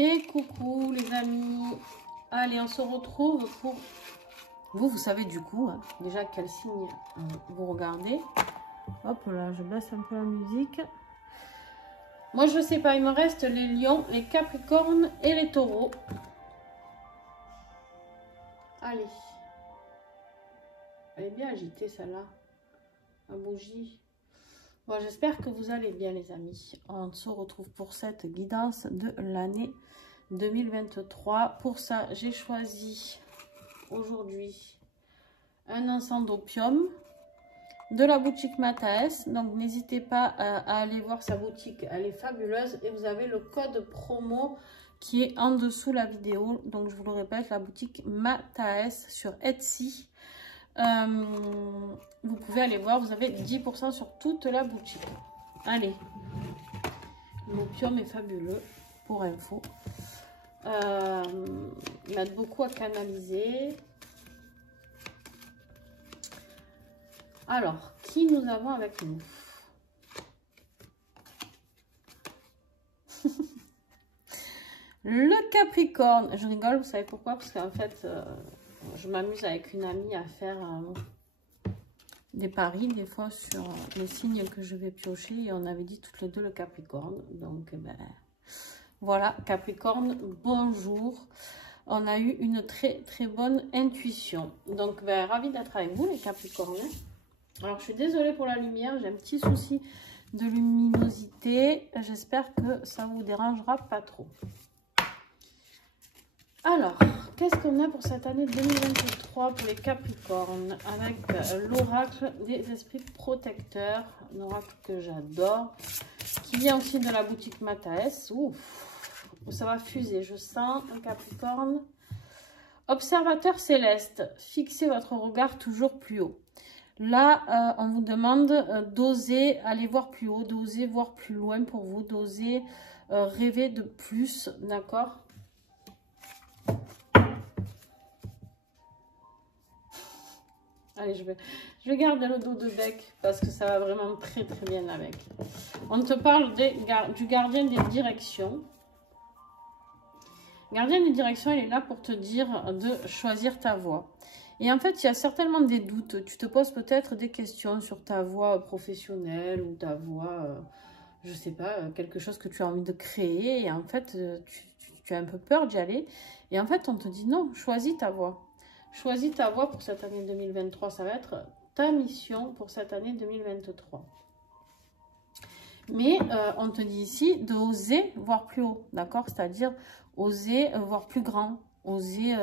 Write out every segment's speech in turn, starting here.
Et coucou les amis. Allez, on se retrouve pour... Vous savez du coup, hein, déjà quel signe vous regardez. Hop là, je baisse un peu la musique. Moi, je sais pas, il me reste les lions, les capricornes et les taureaux. Allez. Elle est bien agitée, celle-là. La bougie. Bon, j'espère que vous allez bien, les amis. On se retrouve pour cette guidance de l'année 2023. Pour ça, j'ai choisi aujourd'hui un encens d'opium de la boutique Mataes. Donc, n'hésitez pas à aller voir sa boutique. Elle est fabuleuse. Et vous avez le code promo qui est en dessous la vidéo. Donc, je vous le répète, la boutique Mataes sur Etsy. Vous pouvez aller voir, vous avez 10% sur toute la boutique. Allez, l'opium est fabuleux, pour info. Il y a beaucoup à canaliser. Alors, qui nous avons avec nous? Le Capricorne. Je rigole, vous savez pourquoi? Parce qu'en fait... je m'amuse avec une amie à faire des paris des fois sur les signes que je vais piocher et on avait dit toutes les deux le Capricorne. Donc ben, voilà, Capricorne, bonjour. On a eu une très bonne intuition. Donc ben, ravie d'être avec vous les Capricornes. Alors je suis désolée pour la lumière, j'ai un petit souci de luminosité. J'espère que ça vous dérangera pas trop. Alors, qu'est-ce qu'on a pour cette année 2023 pour les Capricornes avec l'oracle des esprits protecteurs, un oracle que j'adore, qui vient aussi de la boutique Mataes. Ouf, ça va fuser, je sens un Capricorne. Observateur céleste, fixez votre regard toujours plus haut. Là, on vous demande d'oser aller voir plus haut, d'oser voir plus loin pour vous, d'oser rêver de plus, d'accord ? Allez, je vais garder le dos de bec parce que ça va vraiment très bien avec. On te parle du gardien des directions. Gardien des directions, il est là pour te dire de choisir ta voie. Et en fait, il y a certainement des doutes. Tu te poses peut-être des questions sur ta voie professionnelle ou ta voie, je sais pas, quelque chose que tu as envie de créer. Et en fait, tu as un peu peur d'y aller. Et en fait, on te dit non, choisis ta voie. Choisis ta voie pour cette année 2023. Ça va être ta mission pour cette année 2023. Mais on te dit ici d'oser voir plus haut, d'accord? C'est-à-dire oser voir plus grand, oser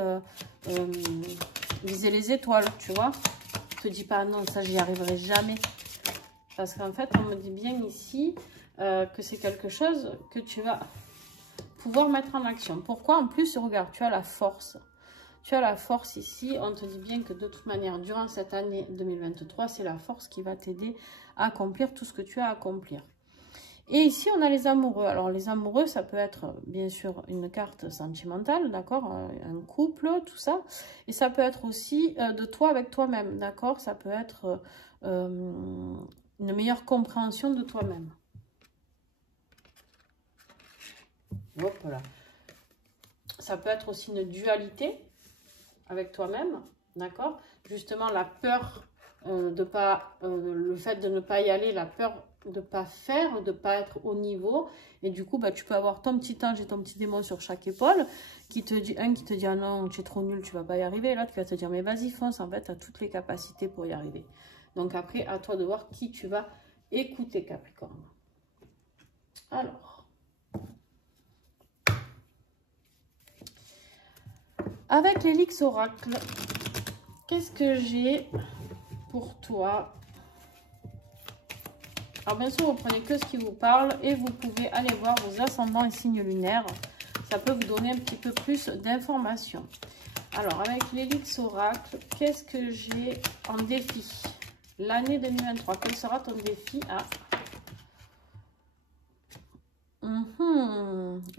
viser les étoiles, tu vois? Ne te dis pas non, ça j'y arriverai jamais. Parce qu'en fait, on me dit bien ici que c'est quelque chose que tu vas pouvoir mettre en action. Pourquoi? En plus, regarde, tu as la force. Tu as la force ici, on te dit bien que de toute manière, durant cette année 2023, c'est la force qui va t'aider à accomplir tout ce que tu as à accomplir. Et ici, on a les amoureux. Alors, les amoureux, ça peut être, bien sûr, une carte sentimentale, d'accord? Un couple, tout ça. Et ça peut être aussi de toi avec toi-même, d'accord? Ça peut être une meilleure compréhension de toi-même. Hop là. Ça peut être aussi une dualité avec toi-même, d'accord? Justement, la peur de pas, le fait de ne pas y aller, la peur de pas faire, de pas être au niveau. Et du coup, bah, tu peux avoir ton petit ange et ton petit démon sur chaque épaule, qui te dit, un qui te dit, ah non, tu es trop nul, tu vas pas y arriver. L'autre qui va te dire, mais vas-y, fonce, en fait, tu as toutes les capacités pour y arriver. Donc après, à toi de voir qui tu vas écouter, Capricorne. Alors. Avec l'Helix Oracle, qu'est-ce que j'ai pour toi? Alors bien sûr, vous prenez que ce qui vous parle et vous pouvez aller voir vos ascendants et signes lunaires. Ça peut vous donner un petit peu plus d'informations. Alors, avec l'Helix Oracle, qu'est-ce que j'ai en défi? L'année 2023, quel sera ton défi à...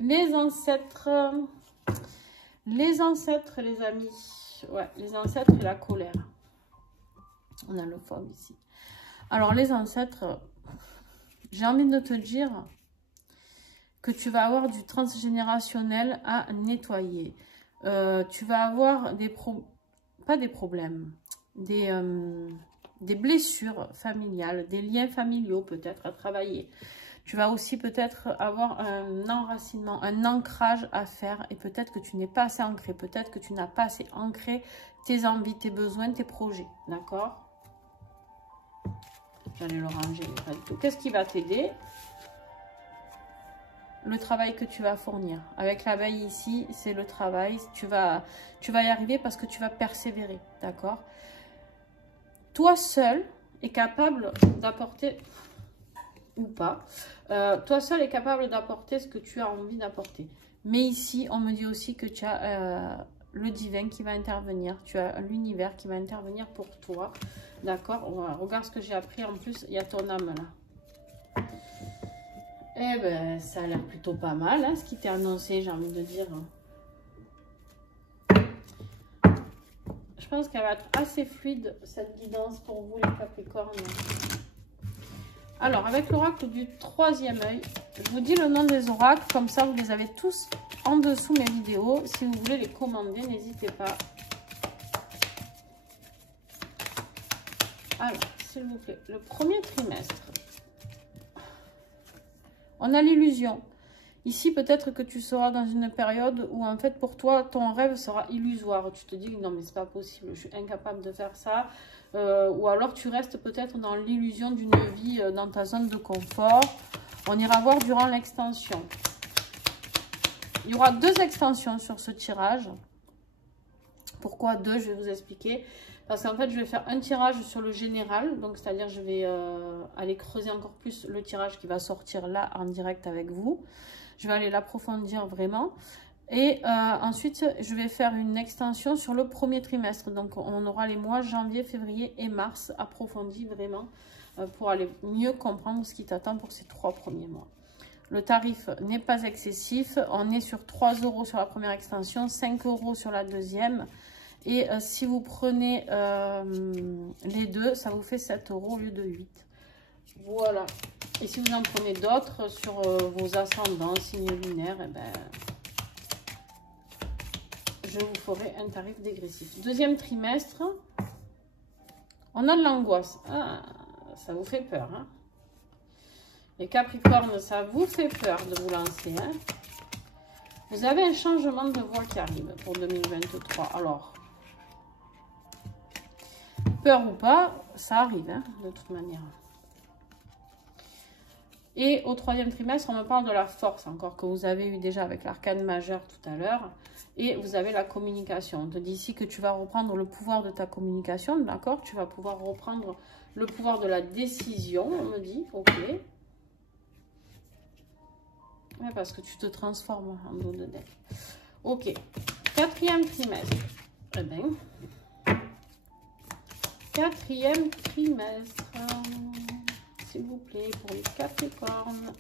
Les ancêtres... Les ancêtres, les amis. Ouais, les ancêtres et la colère. On a le fauve ici. Alors, les ancêtres, j'ai envie de te dire que tu vas avoir du transgénérationnel à nettoyer. Tu vas avoir pas des problèmes, des blessures familiales, des liens familiaux peut-être à travailler. Tu vas aussi peut-être avoir un enracinement, un ancrage à faire et peut-être que tu n'es pas assez ancré, peut-être que tu n'as pas assez ancré tes envies, tes besoins, tes projets, d'accord? J'allais le ranger, pas du tout. Qu'est-ce qui va t'aider? Le travail que tu vas fournir. Avec l'abeille ici, c'est le travail. Tu vas y arriver parce que tu vas persévérer, d'accord? Toi seul est capable d'apporter, ou pas, toi seul est capable d'apporter ce que tu as envie d'apporter. Mais ici, on me dit aussi que tu as le divin qui va intervenir. Tu as l'univers qui va intervenir pour toi, d'accord? Regarde ce que j'ai appris. En plus, il y a ton âme là. Eh ben, ça a l'air plutôt pas mal, hein, ce qui t'est annoncé, j'ai envie de dire. Je pense qu'elle va être assez fluide, cette guidance, pour vous, les Capricornes. Alors, avec l'oracle du troisième œil, je vous dis le nom des oracles, comme ça, vous les avez tous en dessous mes vidéos. Si vous voulez les commander, n'hésitez pas. Alors, s'il vous plaît, le premier trimestre. On a l'illusion. Ici, peut-être que tu seras dans une période où, en fait, pour toi, ton rêve sera illusoire. Tu te dis, non, mais c'est pas possible, je suis incapable de faire ça. Ou alors, tu restes peut-être dans l'illusion d'une vie dans ta zone de confort. On ira voir durant l'extension. Il y aura 2 extensions sur ce tirage. Pourquoi 2? Je vais vous expliquer. Parce qu'en fait, je vais faire un tirage sur le général. Donc, c'est-à-dire, je vais aller creuser encore plus le tirage qui va sortir là en direct avec vous. Je vais aller l'approfondir vraiment. Et ensuite, je vais faire une extension sur le premier trimestre. Donc, on aura les mois janvier, février et mars approfondis vraiment pour aller mieux comprendre ce qui t'attend pour ces 3 premiers mois. Le tarif n'est pas excessif. On est sur 3 € sur la première extension, 5 € sur la deuxième. Et si vous prenez les deux, ça vous fait 7 € au lieu de 8. Voilà. Et si vous en prenez d'autres sur vos ascendants, signes lunaires, eh ben, je vous ferai un tarif dégressif. Deuxième trimestre, on a de l'angoisse. Ah, ça vous fait peur, hein? Les Capricornes, ça vous fait peur de vous lancer, hein? Vous avez un changement de voie qui arrive pour 2023. Alors, peur ou pas, ça arrive, hein, de toute manière. Et au troisième trimestre, on me parle de la force, encore que vous avez eu déjà avec l'arcane majeur tout à l'heure. Et vous avez la communication. On te dit ici que tu vas reprendre le pouvoir de ta communication, d'accord? Tu vas pouvoir reprendre le pouvoir de la décision, on me dit, ok. Ouais, parce que tu te transformes en dos de deck. Ok. Quatrième trimestre. Eh bien, quatrième trimestre. S'il vous plaît, pour les Capricornes.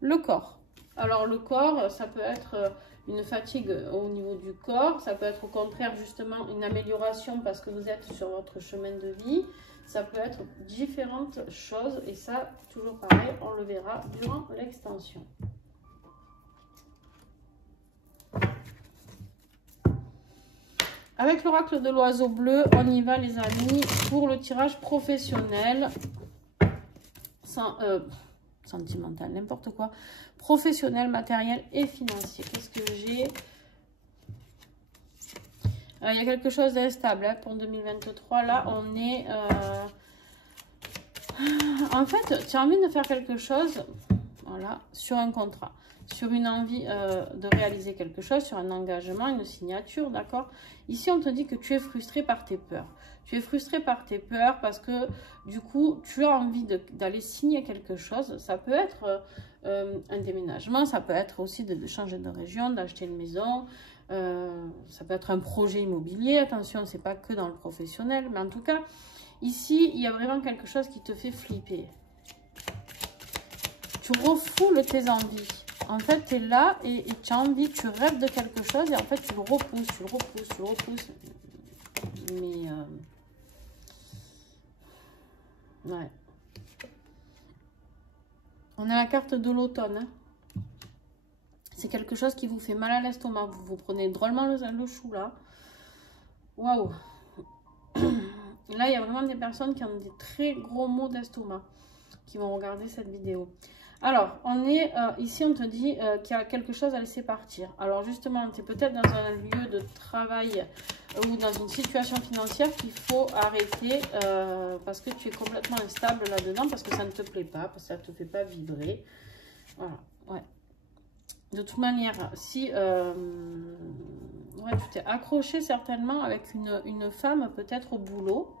Le corps. Alors, le corps, ça peut être une fatigue au niveau du corps. Ça peut être au contraire, justement, une amélioration parce que vous êtes sur votre chemin de vie. Ça peut être différentes choses. Et ça, toujours pareil, on le verra durant l'extension. Avec l'oracle de l'oiseau bleu, on y va les amis pour le tirage professionnel, sentimental, n'importe quoi, professionnel, matériel et financier. Qu'est-ce que j'ai? Il y a quelque chose d'instable hein, pour 2023. Là, on est... En fait, tu as envie de faire quelque chose, voilà, sur un contrat. Sur une envie de réaliser quelque chose, sur un engagement, une signature, d'accord? Ici, on te dit que tu es frustré par tes peurs. Tu es frustré par tes peurs parce que, du coup, tu as envie d'aller signer quelque chose. Ça peut être un déménagement, ça peut être aussi de changer de région, d'acheter une maison. Ça peut être un projet immobilier. Attention, c'est pas que dans le professionnel. Mais en tout cas, ici, il y a vraiment quelque chose qui te fait flipper. Tu refoules tes envies. En fait, tu es là et tu as envie, tu rêves de quelque chose et en fait, tu le repousses, tu le repousses, tu le repousses. Mais, ouais. On a la carte de l'automne. Hein. C'est quelque chose qui vous fait mal à l'estomac. Vous vous prenez drôlement le chou là. Waouh. Là, il y a vraiment des personnes qui ont des très gros maux d'estomac qui vont regarder cette vidéo. Alors, on est ici, on te dit qu'il y a quelque chose à laisser partir. Alors justement, tu es peut-être dans un lieu de travail ou dans une situation financière qu'il faut arrêter parce que tu es complètement instable là-dedans, parce que ça ne te plaît pas, parce que ça ne te fait pas vibrer. Voilà, ouais. De toute manière, si ouais, tu t'es accroché certainement avec une femme peut-être au boulot,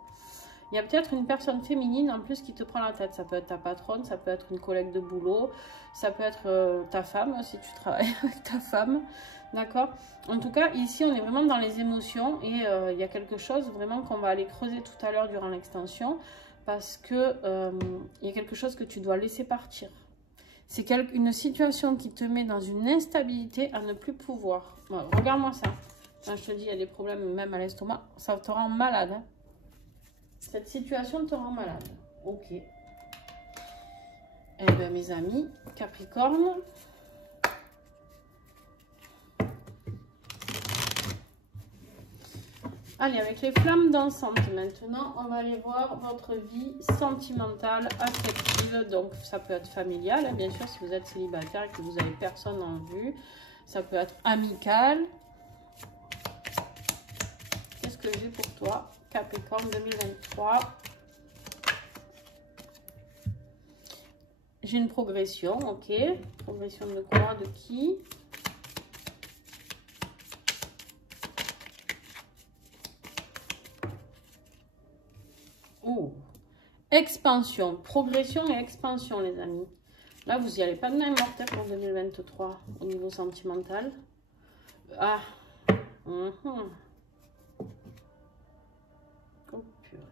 il y a peut-être une personne féminine en plus qui te prend la tête. Ça peut être ta patronne, ça peut être une collègue de boulot, ça peut être ta femme si tu travailles avec ta femme. D'accord? En tout cas, ici, on est vraiment dans les émotions et il y a quelque chose vraiment qu'on va aller creuser tout à l'heure durant l'extension parce que il y a quelque chose que tu dois laisser partir. C'est une situation qui te met dans une instabilité à ne plus pouvoir. Ouais, regarde-moi ça. Quand je te dis, il y a des problèmes même à l'estomac, ça te rend malade. Hein. Cette situation te rend malade. Ok. Eh bien, mes amis, Capricorne. Allez, avec les flammes dansantes maintenant, on va aller voir votre vie sentimentale, affective. Donc, ça peut être familial, hein, bien sûr, si vous êtes célibataire et que vous n'avez personne en vue. Ça peut être amical. Qu'est-ce que j'ai pour toi, Capricorne 2023? J'ai une progression, ok. Progression de quoi? De qui? Oh. Expansion, progression et expansion, les amis. Là, vous n'y allez pas de main morte pour 2023 au niveau sentimental. Ah. Oh, purée.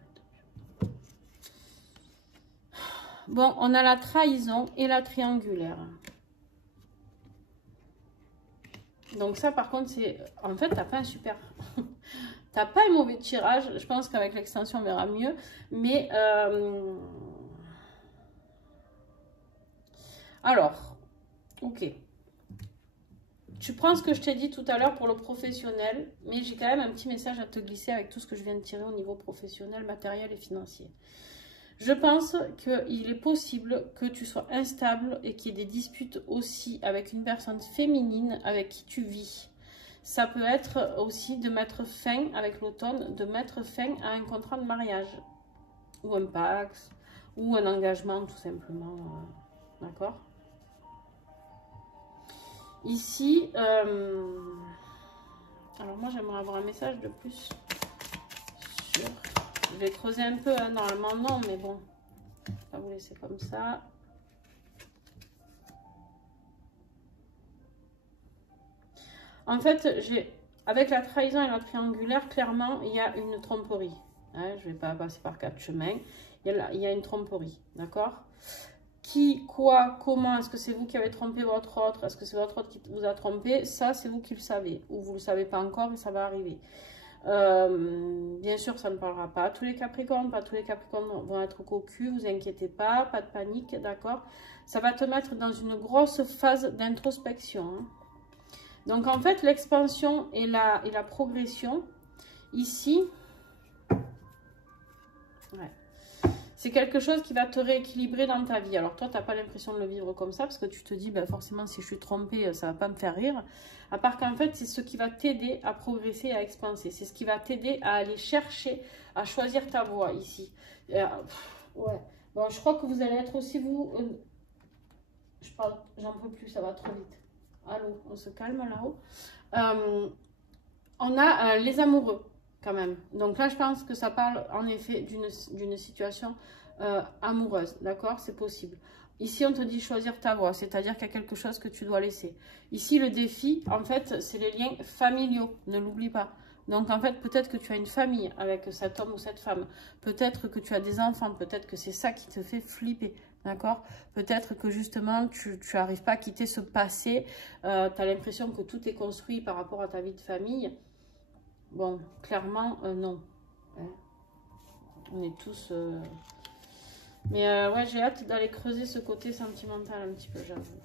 Bon, on a la trahison et la triangulaire. Donc ça, par contre, c'est... En fait, t'as pas un super... T'as pas un mauvais tirage. Je pense qu'avec l'extension, on verra mieux. Mais... Alors, ok. Tu prends ce que je t'ai dit tout à l'heure pour le professionnel, mais j'ai quand même un petit message à te glisser avec tout ce que je viens de tirer au niveau professionnel, matériel et financier. Je pense qu'il est possible que tu sois instable et qu'il y ait des disputes aussi avec une personne féminine avec qui tu vis. Ça peut être aussi de mettre fin, avec l'automne, de mettre fin à un contrat de mariage ou un pax ou un engagement tout simplement. D'accord ? Ici, alors moi j'aimerais avoir un message de plus sur... Je vais creuser un peu, hein, normalement non, mais bon, je vais pas vous laisser comme ça. En fait, avec la trahison et la triangulaire, clairement, il y a une tromperie. Hein, je ne vais pas passer par 4 chemins. Il y a une tromperie, d'accord? Qui, quoi, comment, est-ce que c'est vous qui avez trompé votre autre? Est-ce que c'est votre autre qui vous a trompé? Ça, c'est vous qui le savez. Ou vous ne le savez pas encore et ça va arriver. Bien sûr, ça ne parlera pas à tous les Capricornes. Pas tous les Capricornes vont être cocus. Vous inquiétez pas, pas de panique, d'accord? Ça va te mettre dans une grosse phase d'introspection. Hein. Donc, en fait, l'expansion et la progression, ici... Ouais. C'est quelque chose qui va te rééquilibrer dans ta vie. Alors toi, tu n'as pas l'impression de le vivre comme ça parce que tu te dis, ben, forcément, si je suis trompée, ça ne va pas me faire rire. À part qu'en fait, c'est ce qui va t'aider à progresser et à expanser. C'est ce qui va t'aider à aller chercher, à choisir ta voie ici. Ouais. Bon, je crois que vous allez être aussi, vous... je parle, j'en peux plus, ça va trop vite. Allô, on se calme là-haut. On a les amoureux. Quand même. Donc là, je pense que ça parle en effet d'une situation amoureuse. D'accord? C'est possible. Ici, on te dit choisir ta voie. C'est-à-dire qu'il y a quelque chose que tu dois laisser. Ici, le défi, en fait, c'est les liens familiaux. Ne l'oublie pas. Donc, en fait, peut-être que tu as une famille avec cet homme ou cette femme. Peut-être que tu as des enfants. Peut-être que c'est ça qui te fait flipper. D'accord? Peut-être que justement, tu n'arrives pas à quitter ce passé. Tu as l'impression que tout est construit par rapport à ta vie de famille. Bon, clairement, non. Hein. On est tous Mais ouais, j'ai hâte d'aller creuser ce côté sentimental un petit peu, j'avoue.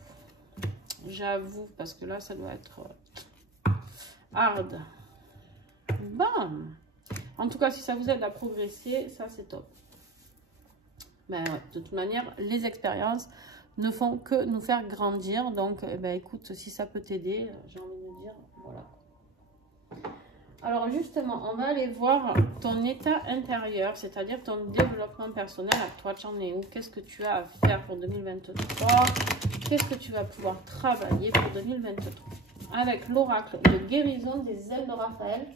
J'avoue, parce que là, ça doit être hard. Bon. En tout cas, si ça vous aide à progresser, ça, c'est top. Ben, ouais, de toute manière, les expériences ne font que nous faire grandir. Donc, eh ben, écoute, si ça peut t'aider, j'ai envie de dire, voilà. Alors, justement, on va aller voir ton état intérieur, c'est-à-dire ton développement personnel. À toi, tu en es où? Qu'est-ce que tu as à faire pour 2023? Qu'est-ce que tu vas pouvoir travailler pour 2023? Avec l'oracle de guérison des ailes de Raphaël,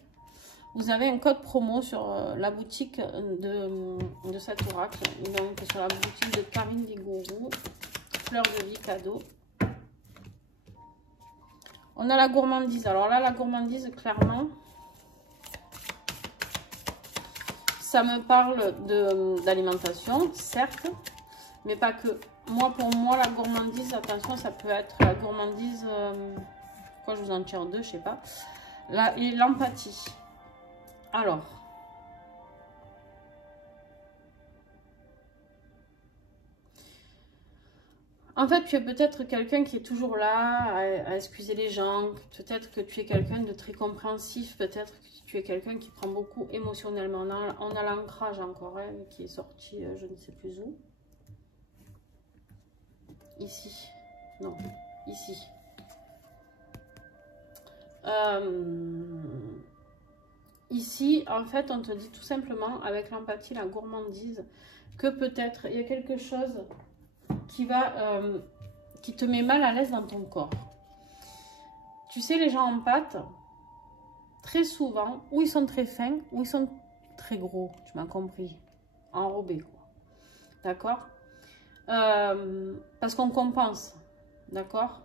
vous avez un code promo sur la boutique de cet oracle, donc sur la boutique de Karine Vigourou, fleur de vie cadeau. On a la gourmandise. Alors là, la gourmandise, clairement, ça me parle d'alimentation, certes, mais pas que. Moi, pour moi, la gourmandise, attention, ça peut être la gourmandise, pourquoi je vous en tire deux, je sais pas, l'empathie. Alors, en fait, tu es peut-être quelqu'un qui est toujours là à excuser les gens, peut-être que tu es quelqu'un de très compréhensif, peut-être que tu es quelqu'un qui prend beaucoup émotionnellement. On a l'ancrage encore, hein, qui est sorti, je ne sais plus où. Ici. Non, ici. Ici, en fait, on te dit tout simplement, avec l'empathie, la gourmandise, que peut-être il y a quelque chose qui te met mal à l'aise dans ton corps. Tu sais, les gens empathes, très souvent, ou ils sont très fins, ou ils sont très gros, tu m'as compris, enrobés, quoi. D'accord? Parce qu'on compense, d'accord?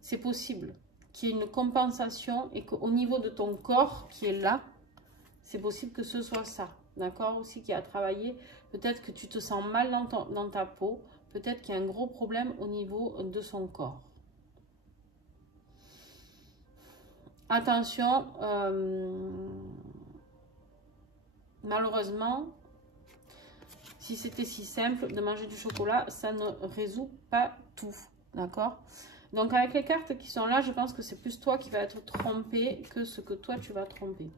C'est possible qu'il y ait une compensation et qu'au niveau de ton corps qui est là, c'est possible que ce soit ça, d'accord? Aussi qui a travaillé, peut-être que tu te sens mal dans ta peau, peut-être qu'il y a un gros problème au niveau de son corps. Attention, malheureusement, si c'était si simple de manger du chocolat, ça ne résout pas tout, d'accord? Donc avec les cartes qui sont là, je pense que c'est plus toi qui vas être trompé que ce que toi tu vas tromper.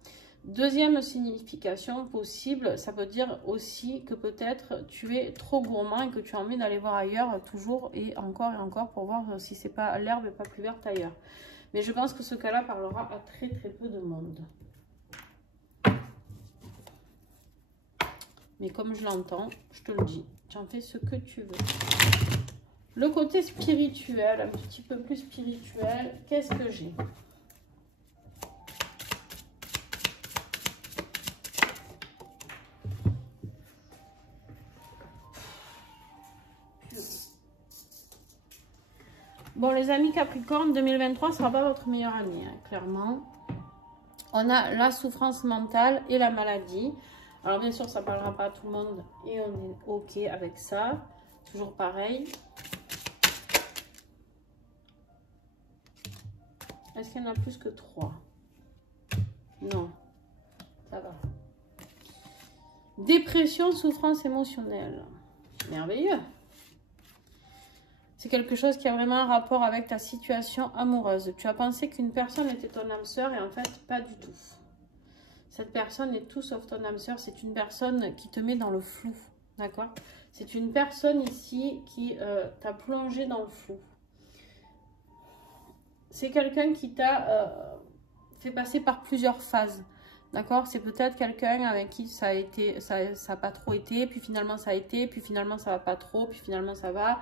Deuxième signification possible, ça peut dire aussi que peut-être tu es trop gourmand et que tu as envie d'aller voir ailleurs toujours et encore pour voir si c'est pas l'herbe n'est pas plus verte ailleurs. Mais je pense que ce cas-là parlera à très peu de monde. Mais comme je l'entends, je te le dis, tu en fais ce que tu veux. Le côté spirituel, un petit peu plus spirituel, qu'est-ce que j'ai? Bon, les amis Capricorne, 2023 ne sera pas votre meilleure année, hein, clairement. On a la souffrance mentale et la maladie. Alors, bien sûr, ça ne parlera pas à tout le monde et on est OK avec ça. Toujours pareil. Est-ce qu'il y en a plus que 3? Non, ça va. Dépression, souffrance émotionnelle. Merveilleux. C'est quelque chose qui a vraiment un rapport avec ta situation amoureuse. Tu as pensé qu'une personne était ton âme sœur et en fait, pas du tout. Cette personne est tout sauf ton âme sœur. C'est une personne qui te met dans le flou. D'accord? C'est une personne ici qui t'a plongé dans le flou. C'est quelqu'un qui t'a fait passer par plusieurs phases. D'accord? C'est peut-être quelqu'un avec qui ça a été, ça a pas trop été, puis finalement ça a été, puis finalement ça va pas trop, puis finalement ça va.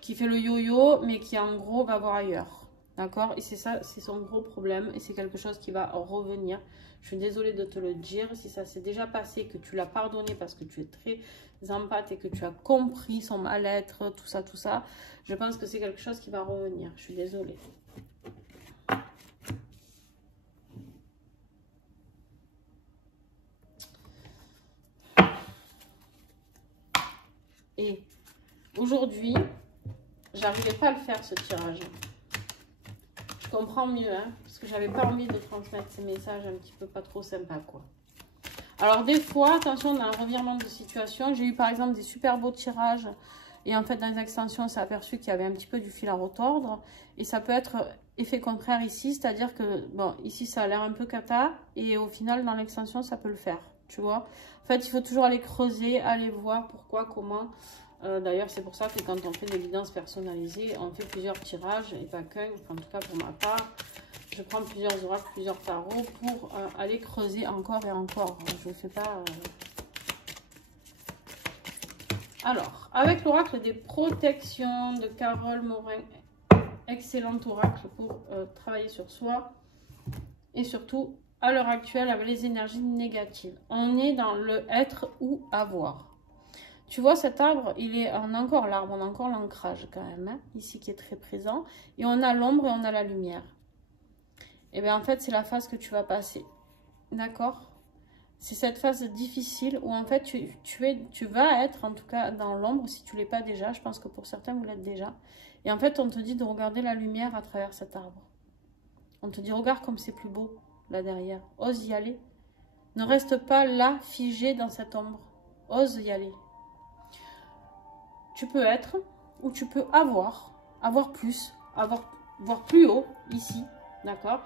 Qui fait le yo-yo, mais qui en gros va voir ailleurs. D'accord? Et c'est ça, c'est son gros problème. Et c'est quelque chose qui va revenir. Je suis désolée de te le dire. Si ça s'est déjà passé, que tu l'as pardonné parce que tu es très empathe et que tu as compris son mal-être, tout ça, je pense que c'est quelque chose qui va revenir. Je suis désolée. Et aujourd'hui, j'arrivais pas à le faire ce tirage. Je comprends mieux, hein, parce que j'avais pas envie de transmettre ces messages un petit peu pas trop sympas, quoi. Alors des fois, attention, on a un revirement de situation. J'ai eu par exemple des super beaux tirages. Et en fait, dans les extensions, on s'est aperçu qu'il y avait un petit peu du fil à retordre. Et ça peut être effet contraire ici. C'est-à-dire que, bon, ici, ça a l'air un peu cata. Et au final, dans l'extension, ça peut le faire. Tu vois. En fait, il faut toujours aller creuser, aller voir pourquoi, comment. D'ailleurs, c'est pour ça que quand on fait des guidances personnalisées, on fait plusieurs tirages et pas qu'un. Enfin, en tout cas, pour ma part, je prends plusieurs oracles, plusieurs tarots pour aller creuser encore et encore. Je ne fais pas... Alors, avec l'oracle des protections de Carole Morin, excellent oracle pour travailler sur soi et surtout à l'heure actuelle avec les énergies négatives. On est dans le être ou avoir. Tu vois cet arbre, on a encore l'arbre, on a encore l'ancrage quand même, hein, ici qui est très présent. Et on a l'ombre et on a la lumière. Et bien en fait, c'est la phase que tu vas passer. D'accord ? C'est cette phase difficile où en fait tu vas être en tout cas dans l'ombre si tu ne l'es pas déjà. Je pense que pour certains vous l'êtes déjà. Et en fait on te dit de regarder la lumière à travers cet arbre. On te dit regarde comme c'est plus beau là derrière. Ose y aller. Ne reste pas là figé dans cette ombre. Ose y aller. Tu peux être ou tu peux avoir plus, voir plus haut ici. D'accord ?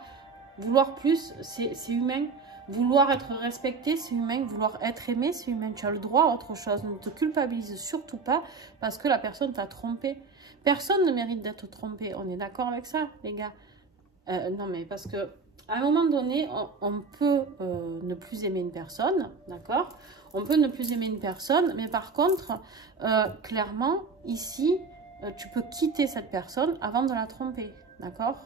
Vouloir plus, c'est humain. Vouloir être respecté, c'est humain. Vouloir être aimé, c'est humain. Tu as le droit à autre chose. Ne te culpabilise surtout pas parce que la personne t'a trompé. Personne ne mérite d'être trompé. On est d'accord avec ça, les gars? Non, mais parce que à un moment donné, on peut ne plus aimer une personne, d'accord? On peut ne plus aimer une personne, mais par contre, clairement, ici, tu peux quitter cette personne avant de la tromper, d'accord?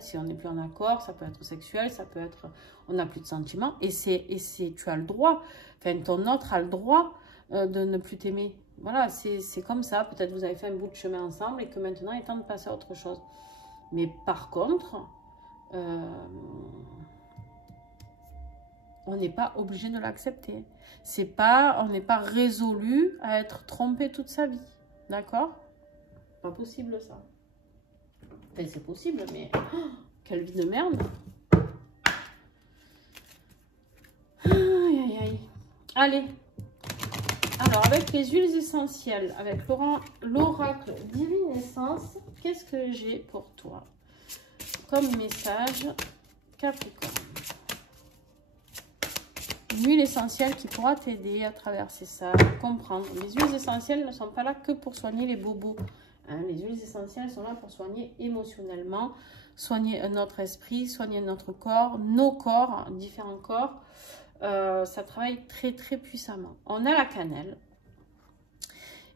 Si on n'est plus en accord, ça peut être sexuel, ça peut être... On n'a plus de sentiments. Et tu as le droit, enfin ton autre a le droit de ne plus t'aimer. Voilà, c'est comme ça. Peut-être vous avez fait un bout de chemin ensemble et que maintenant il est temps de passer à autre chose. Mais par contre, on n'est pas obligé de l'accepter. On n'est pas résolu à être trompé toute sa vie. D'accord? Pas possible ça. Enfin, c'est possible, mais oh, quelle vie de merde. Aïe, aïe, aïe. Allez. Alors, avec les huiles essentielles, avec l'oracle Divine Essence, qu'est-ce que j'ai pour toi comme message, Capricorne? Une huile essentielle qui pourra t'aider à traverser ça, comprendre. Les huiles essentielles ne sont pas là que pour soigner les bobos. Hein, les huiles essentielles sont là pour soigner émotionnellement, soigner notre esprit, soigner notre corps, nos corps, différents corps. Ça travaille très très puissamment. On a la cannelle.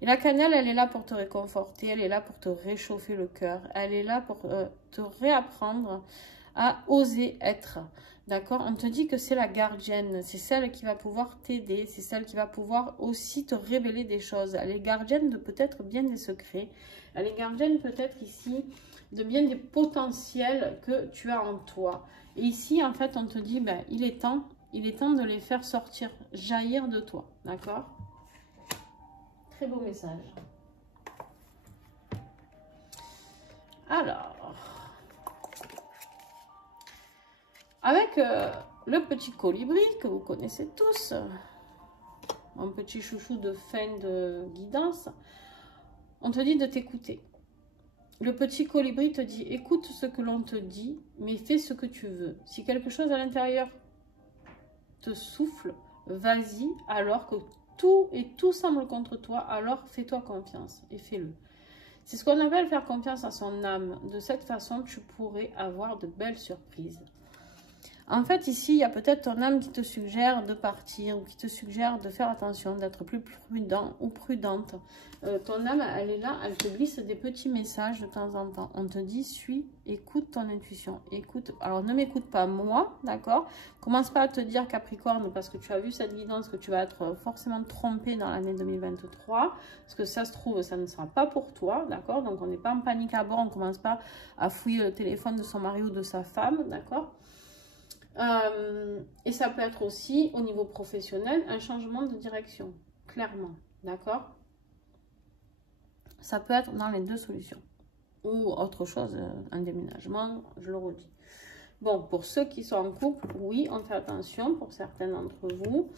Et la cannelle, elle est là pour te réconforter, elle est là pour te réchauffer le cœur, elle est là pour te réapprendre à oser être. D'accord? On te dit que c'est la gardienne, c'est celle qui va pouvoir t'aider, c'est celle qui va pouvoir aussi te révéler des choses. Elle est gardienne de peut-être bien des secrets, elle est gardienne peut-être ici de bien des potentiels que tu as en toi. Et ici, en fait, on te dit, ben, il est temps de les faire sortir, jaillir de toi. D'accord? Très beau message. Alors, avec le petit colibri que vous connaissez tous, mon petit chouchou de fin de guidance, on te dit de t'écouter. Le petit colibri te dit, écoute ce que l'on te dit, mais fais ce que tu veux. Si quelque chose à l'intérieur te souffle, vas-y, alors que tout semble contre toi, alors fais-toi confiance et fais-le. C'est ce qu'on appelle faire confiance à son âme. De cette façon, tu pourrais avoir de belles surprises. En fait, ici, il y a peut-être ton âme qui te suggère de partir ou qui te suggère de faire attention, d'être plus prudent ou prudente. Ton âme, elle est là, elle te glisse des petits messages de temps en temps. On te dit, écoute ton intuition. Écoute, alors ne m'écoute pas moi, d'accord? Commence pas à te dire, Capricorne, parce que tu as vu cette guidance, que tu vas être forcément trompé dans l'année 2023. Parce que ça se trouve, ça ne sera pas pour toi, d'accord? Donc on n'est pas en panique à bord, on ne commence pas à fouiller le téléphone de son mari ou de sa femme, d'accord? Et ça peut être aussi au niveau professionnel un changement de direction, clairement, d'accord? Ça peut être dans les deux solutions ou autre chose, un déménagement, je le redis. Bon, pour ceux qui sont en couple, oui, on fait attention pour certains d'entre vous.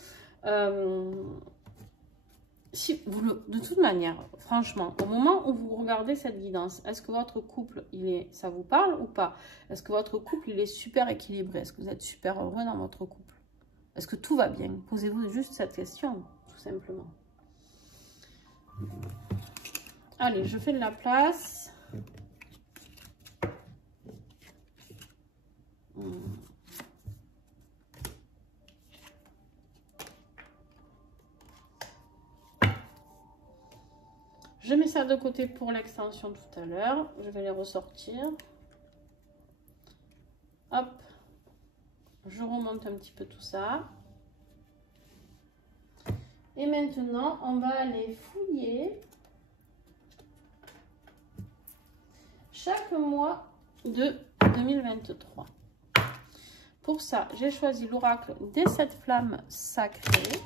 Si vous de toute manière, franchement, au moment où vous regardez cette guidance, est-ce que votre couple, ça vous parle ou pas? Est-ce que votre couple, il est super équilibré? Est-ce que vous êtes super heureux dans votre couple? Est-ce que tout va bien? Posez-vous juste cette question, tout simplement. Allez, je fais de la place. Je mets ça de côté pour l'extension tout à l'heure. Je vais les ressortir. Hop. Je remonte un petit peu tout ça. Et maintenant, on va aller fouiller chaque mois de 2023. Pour ça, j'ai choisi l'oracle des 7 flammes sacrées.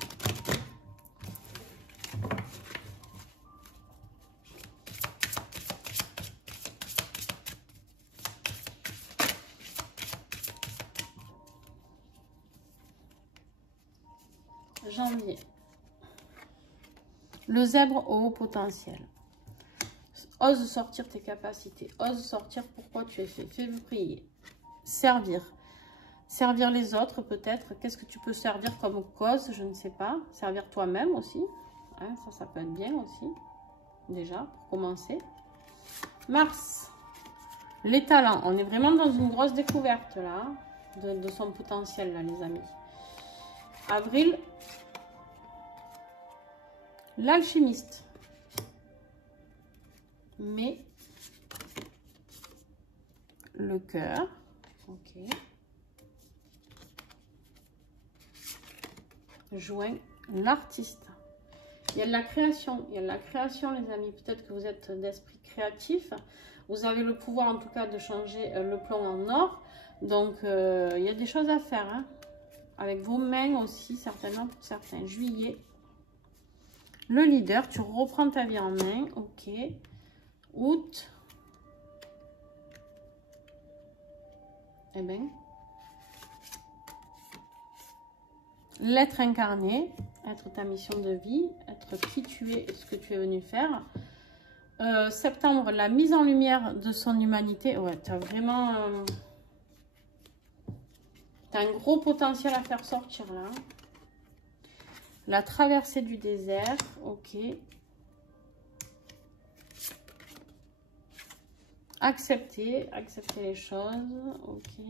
Janvier. Le zèbre au haut potentiel. Ose sortir tes capacités. Ose sortir pourquoi tu es fait. Fais-vous prier. Servir. Servir les autres peut-être. Qu'est-ce que tu peux servir comme cause? Je ne sais pas. Servir toi-même aussi. Hein, ça peut être bien aussi. Déjà, pour commencer. Mars. Les talents. On est vraiment dans une grosse découverte là. De son potentiel là, les amis. Avril. L'alchimiste. Mai. Le cœur. Ok. Juin, l'artiste. Il y a de la création. Il y a de la création, les amis. Peut-être que vous êtes d'esprit créatif. Vous avez le pouvoir, en tout cas, de changer le plomb en or. Donc, il y a des choses à faire. Hein. Avec vos mains aussi, certainement, pour certains. Juillet. Le leader. Tu reprends ta vie en main. Ok. Août. Eh bien. L'être incarné, être ta mission de vie, être qui tu es et ce que tu es venu faire. Septembre, la mise en lumière de son humanité. Ouais, tu as vraiment... tu as un gros potentiel à faire sortir là. La traversée du désert, ok. Accepter les choses, ok.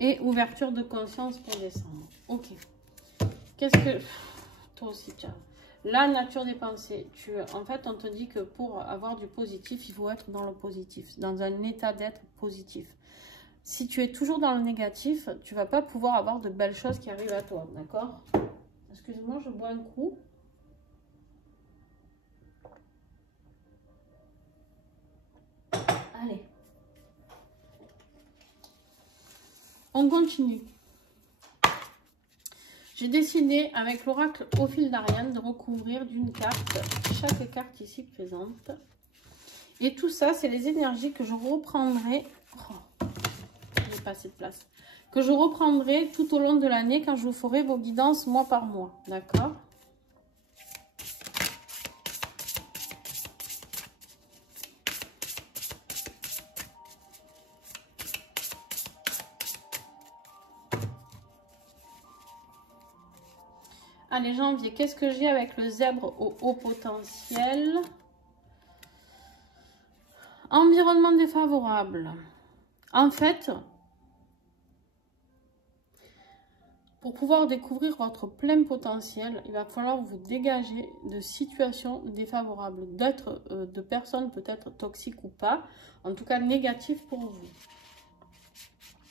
Et ouverture de conscience pour décembre. Ok. Qu'est-ce que... Toi aussi, tiens. La nature des pensées. En fait, on te dit que pour avoir du positif, il faut être dans le positif. Dans un état d'être positif. Si tu es toujours dans le négatif, tu ne vas pas pouvoir avoir de belles choses qui arrivent à toi. D'accord? Excuse-moi, je bois un coup. Allez. On continue. J'ai décidé avec l'oracle au fil d'Ariane de recouvrir d'une carte chaque carte ici présente. Et tout ça, c'est les énergies que je reprendrai. Oh, j'ai pas assez de place. Que je reprendrai tout au long de l'année quand je vous ferai vos guidances mois par mois. D'accord ? Allez, janvier, qu'est-ce que j'ai avec le zèbre au haut potentiel? Environnement défavorable. En fait, pour pouvoir découvrir votre plein potentiel, il va falloir vous dégager de situations défavorables, de personnes peut-être toxiques ou pas, en tout cas négatives pour vous.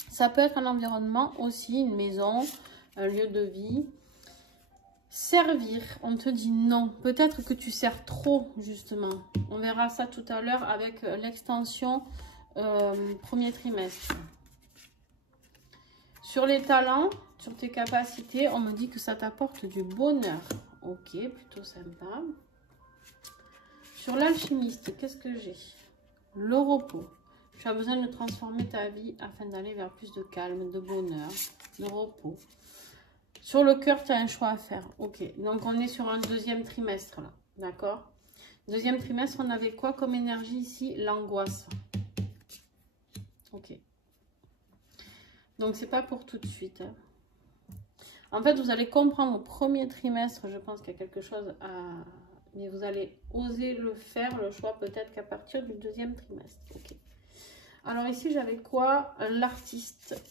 Ça peut être un environnement aussi, une maison, un lieu de vie. Servir, on te dit non. Peut-être que tu sers trop, justement. On verra ça tout à l'heure avec l'extension premier trimestre. Sur les talents, sur tes capacités, on me dit que ça t'apporte du bonheur. Ok, plutôt sympa. Sur l'alchimiste, qu'est-ce que j'ai? Le repos. Tu as besoin de transformer ta vie afin d'aller vers plus de calme, de bonheur, de repos. Sur le cœur, tu as un choix à faire. Ok, donc on est sur un deuxième trimestre là, d'accord? Deuxième trimestre, on avait quoi comme énergie ici? L'angoisse. Ok. Donc, c'est pas pour tout de suite. Hein. En fait, vous allez comprendre au premier trimestre, je pense qu'il y a quelque chose à... Mais vous allez oser le faire, le choix peut-être qu'à partir du deuxième trimestre. Ok. Alors ici, j'avais quoi? L'artiste.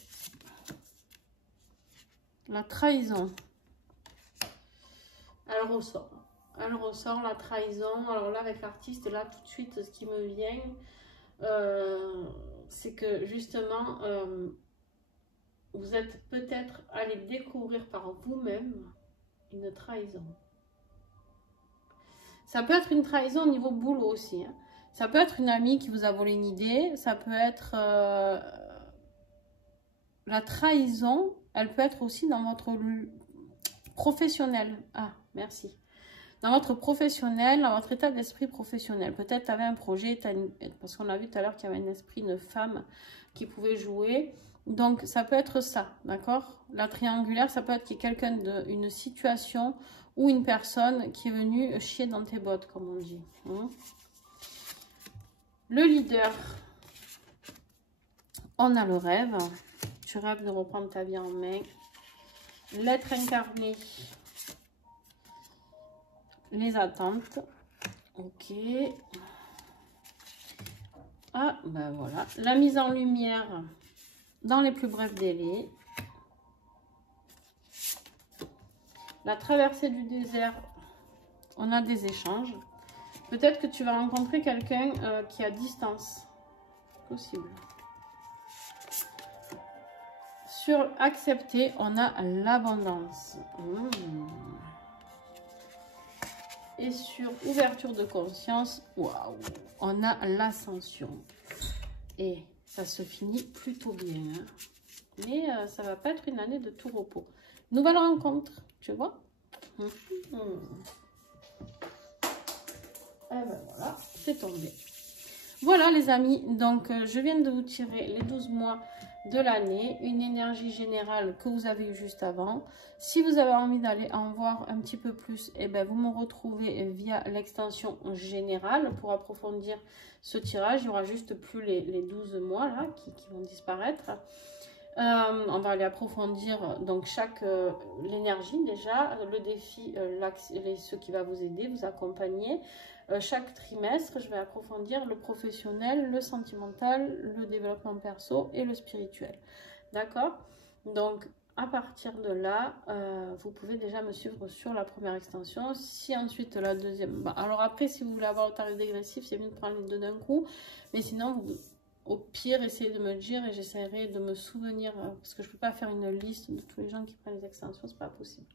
La trahison. Elle ressort. Elle ressort, la trahison. Alors là, avec l'artiste, là, tout de suite, ce qui me vient, c'est que justement, vous êtes peut-être allé découvrir par vous-même une trahison. Ça peut être une trahison au niveau boulot aussi. Hein. Ça peut être une amie qui vous a volé une idée. Ça peut être... la trahison, elle peut être aussi dans votre professionnel. Ah, merci. Dans votre professionnel, dans votre état d'esprit professionnel. Peut-être tu avais un projet, parce qu'on a vu tout à l'heure qu'il y avait un esprit, une femme qui pouvait jouer. Donc, ça peut être ça, d'accord? La triangulaire, ça peut être quelqu'un d'une situation ou une personne qui est venue chier dans tes bottes, comme on dit. Hein? Le leader. On a le rêve. Tu rêves de reprendre ta vie en main. L'être incarné. Les attentes. Ok. Ah, ben voilà. La mise en lumière dans les plus brefs délais. La traversée du désert. On a des échanges. Peut-être que tu vas rencontrer quelqu'un qui est à distance. Possible. Sur accepter, on a l'abondance. Et sur ouverture de conscience, waouh, on a l'ascension. Et ça se finit plutôt bien. Hein. Mais ça va pas être une année de tout repos. Nouvelle rencontre, tu vois. Et ben voilà, c'est tombé. Voilà les amis, donc je viens de vous tirer les 12 mois de l'année, une énergie générale que vous avez eue juste avant. Si vous avez envie d'aller en voir un petit peu plus, eh ben, vous me retrouvez via l'extension générale pour approfondir ce tirage. Il n'y aura juste plus les 12 mois là qui vont disparaître. On va aller approfondir donc l'énergie déjà, le défi, ce qui va vous aider, vous accompagner. Chaque trimestre, je vais approfondir le professionnel, le sentimental, le développement perso et le spirituel. D'accord? Donc, à partir de là, vous pouvez déjà me suivre sur la première extension. Si ensuite la deuxième... Bah, alors après, si vous voulez avoir le tarif dégressif, c'est mieux de prendre les deux d'un coup. Mais sinon, au pire, essayez de me le dire et j'essaierai de me souvenir. Parce que je ne peux pas faire une liste de tous les gens qui prennent les extensions, c'est pas possible.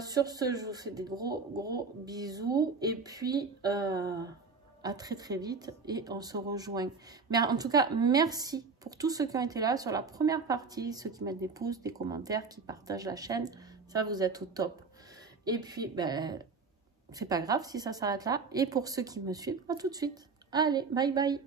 Sur ce, je vous fais des gros bisous et puis à très vite et on se rejoint. Mais en tout cas, merci pour tous ceux qui ont été là sur la première partie, ceux qui mettent des pouces, des commentaires, qui partagent la chaîne, ça vous êtes au top. Et puis, ben, c'est pas grave si ça s'arrête là. Et pour ceux qui me suivent, à tout de suite. Allez, bye bye.